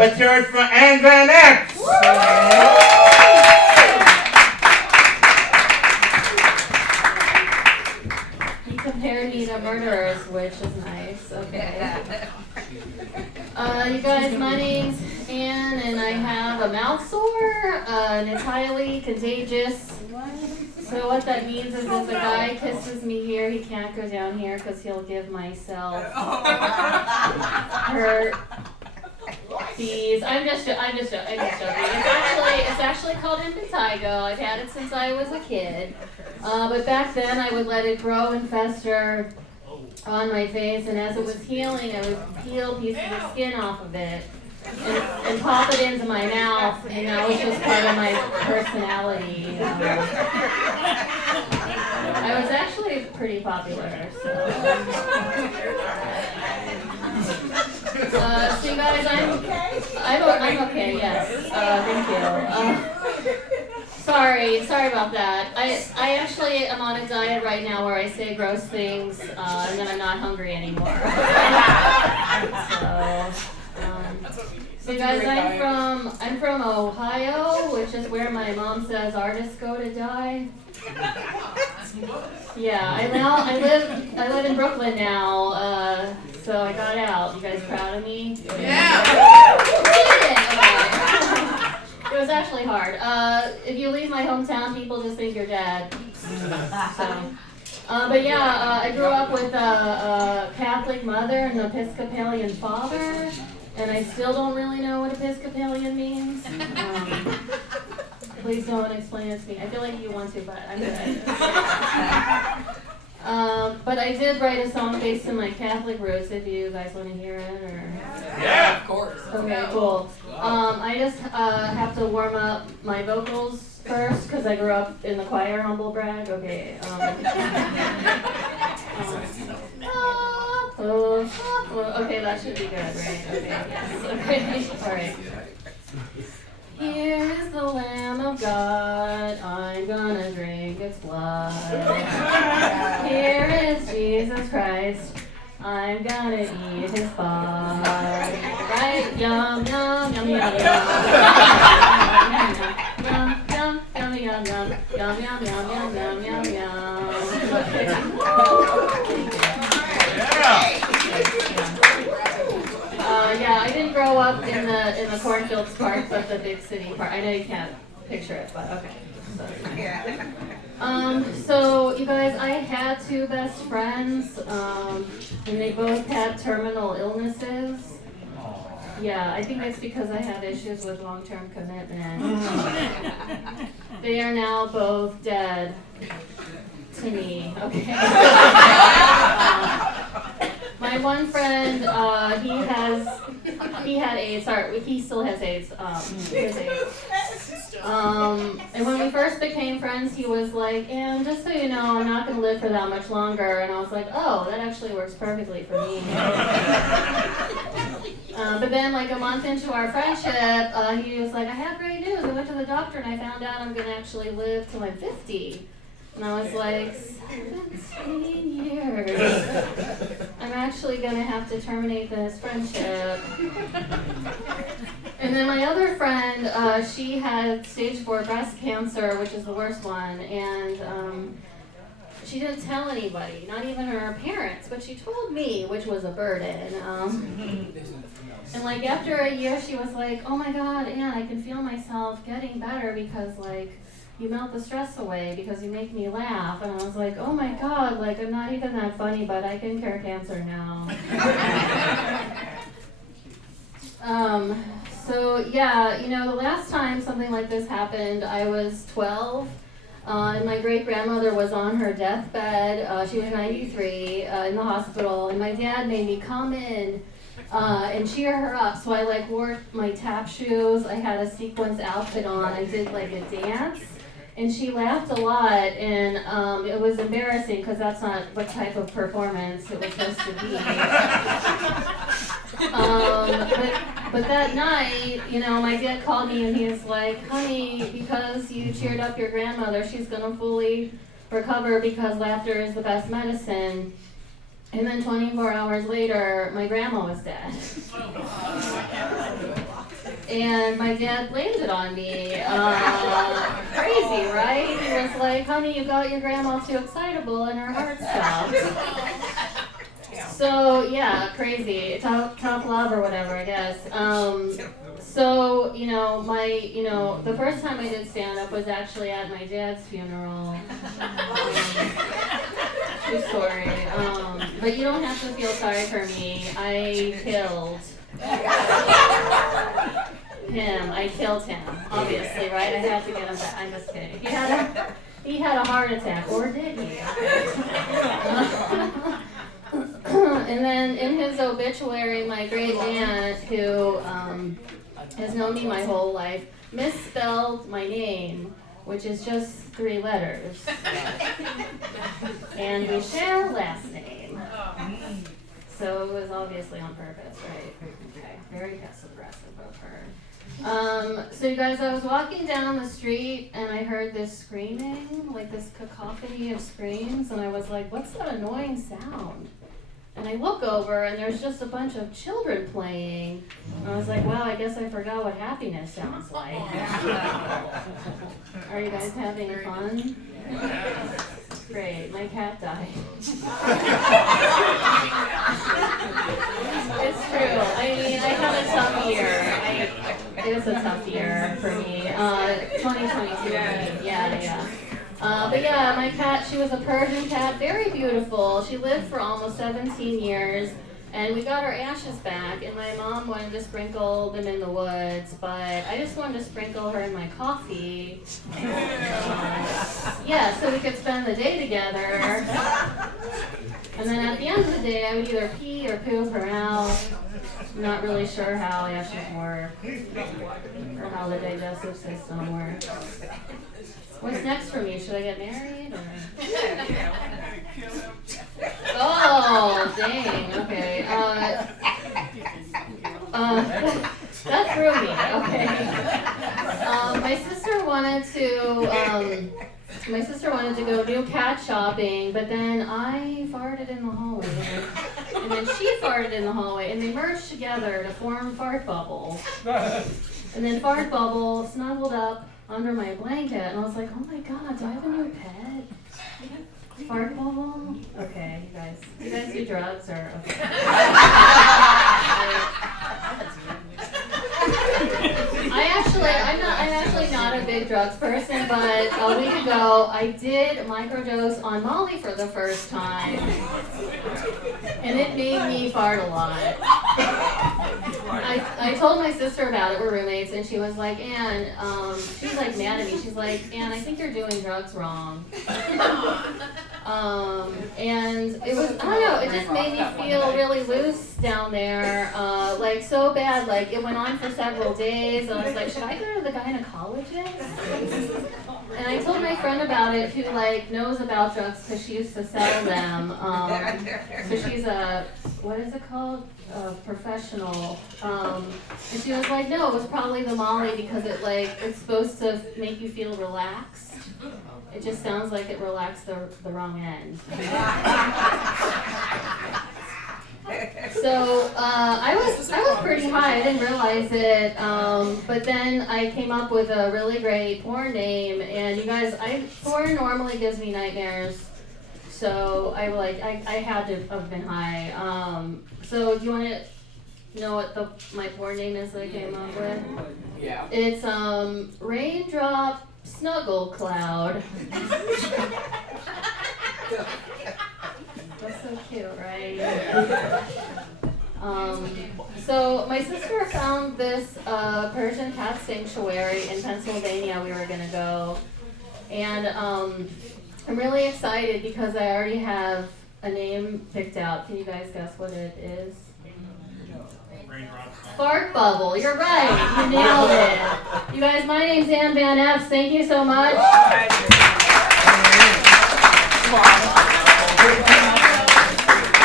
Let's hear it for Andrew and Epps. He compared me to murderers, which is nice. Okay. You guys, my name's Anne, and I have a mouth sore, and it's highly contagious. So what that means is if a guy kisses me here, he can't go down here because he'll give myself herpes. I'm just joking. It's actually called impetigo. I've had it since I was a kid. But back then I would let it grow and fester on my face, and as it was healing, I would peel pieces of skin off of it and pop it into my mouth, and that was just part of my personality. I was actually pretty popular, so you guys, I'm okay, yes. Thank you. Sorry about that. I actually am on a diet right now where I say gross things, and then I'm not hungry anymore. So you guys, I'm from Ohio, which is where my mom says artists go to die. Yeah, I live in Brooklyn now, so I got out. You guys proud of me? Yeah. Okay. It was actually hard. If you leave my hometown, people just think you're dead. But yeah, I grew up with a Catholic mother and an Episcopalian father, and I still don't really know what Episcopalian means. Please don't explain it to me. I feel like you want to, but I'm good. But I did write a song based on my Catholic roots, if you guys want to hear it. Or... Yeah, of course. Okay, cool. I just have to warm up my vocals first, because I grew up in the choir, humble brag. Okay. Okay, that should be good, right? Okay, yes. Okay, all right. Here is the Lamb of God, I'm gonna drink its blood. Here is Jesus Christ, I'm gonna eat his body. Right? Yum, yum, yum, yum, yum. Yum, yum, yum, yum, yum, yum, yum, yum, yum, yum, yum. Yeah, I didn't grow up in the cornfields part, but the big city part. I know you can't picture it, but okay. So you guys, I had two best friends, and they both had terminal illnesses. Yeah, I think it's because I have issues with long-term commitment. They are now both dead to me. Okay. My one friend, he had AIDS. Sorry, he still has AIDS. He has AIDS. And when we first became friends, he was like, "And just so you know, I'm not going to live for that much longer." And I was like, "Oh, that actually works perfectly for me." But then, like a month into our friendship, he was like, "I have great news. I went to the doctor and I found out I'm going to actually live till I'm 50." And I was like, 17 years. I'm actually going to have to terminate this friendship. And then my other friend, she had stage 4 breast cancer, which is the worst one. And she didn't tell anybody, not even her parents, but she told me, which was a burden. And like after a year, she was like, "Oh my God, Anne, I can feel myself getting better because like, you melt the stress away because you make me laugh." And I was like, "Oh my God, like I'm not even that funny, but I can cure cancer now." So yeah, the last time something like this happened, I was 12, and my great-grandmother was on her deathbed. She was 93 in the hospital, and my dad made me come in and cheer her up. So I like wore my tap shoes, I had a sequins outfit on, I did like a dance. And she laughed a lot, and it was embarrassing because that's not what type of performance it was supposed to be. But that night, my dad called me and he was like, "Honey, because you cheered up your grandmother, she's going to fully recover because laughter is the best medicine." And then 24 hours later, my grandma was dead. And my dad blamed it on me. Crazy, right? He was like, honey, you got your grandma too excitable and her heart stopped. So, yeah, crazy. Tough love or whatever, I guess. So, the first time I did stand-up was actually at my dad's funeral. True story. But you don't have to feel sorry for me. I killed him. I killed him, obviously, right? I had to get him back. I'm just kidding. He had a heart attack, or did he? And then in his obituary, my great aunt, who has known me my whole life, misspelled my name, which is just 3 letters. And we share a last name. So it was obviously on purpose, right? Okay, very passive-aggressive of her. So you guys, I was walking down the street and I heard this screaming, like this cacophony of screams, and I was like, what's that annoying sound? And I look over and there's just a bunch of children playing. And I was like, wow, I guess I forgot what happiness sounds like. Are you guys having fun? Great, my cat died. It's true. I mean, I had a tough year. It was a tough year for me. 2022. Yeah. But yeah, my cat, she was a Persian cat, very beautiful. She lived for almost 17 years, and we got her ashes back, and my mom wanted to sprinkle them in the woods, but I just wanted to sprinkle her in my coffee. So we could spend the day together. And then at the end of the day, I would either pee or poop her out. I'm not really sure how ashes work, or how the digestive system works. What's next for me? Should I get married? Or? Oh, dang. Okay. That threw me. Okay. My sister wanted to go new cat shopping, but then I farted in the hallway, and then she farted in the hallway, and they merged together to form Fart Bubble. And then Fart Bubble snuggled up under my blanket, and I was like, oh my god, do I have a new pet? Fart Bubble? Okay, you guys do drugs, or okay. I'm actually not a big drugs person, but a week ago I did microdose on Molly for the first time, and it made me fart a lot. I told my sister about it, we're roommates, and she was like, Ann, she's like mad at me, she's like, Ann, I think you're doing drugs wrong. And it was, I don't know, it just made me feel really loose down there, like so bad, like it went on for several days, and I was like, should I go to the gynecologist? And I told my friend about it, who like knows about drugs because she used to sell them, so she's a, what is it called? A professional, and she was like, no, it was probably the Molly because it's supposed to make you feel relaxed. It just sounds like it relaxed the wrong end. So I was pretty high. I didn't realize it, but then I came up with a really great porn name. And you guys, porn normally gives me nightmares, so I had to have been high. So do you want to know what my porn name is that I came up with? Yeah. It's Raindrop Snuggle Cloud. That's so cute, right? So my sister found this Persian cat sanctuary in Pennsylvania we were going to go. And I'm really excited because I already have a name picked out. Can you guys guess what it is? Fart Bubble. You're right. You nailed it. You guys, my name's Ann Van Epps. Thank you so much.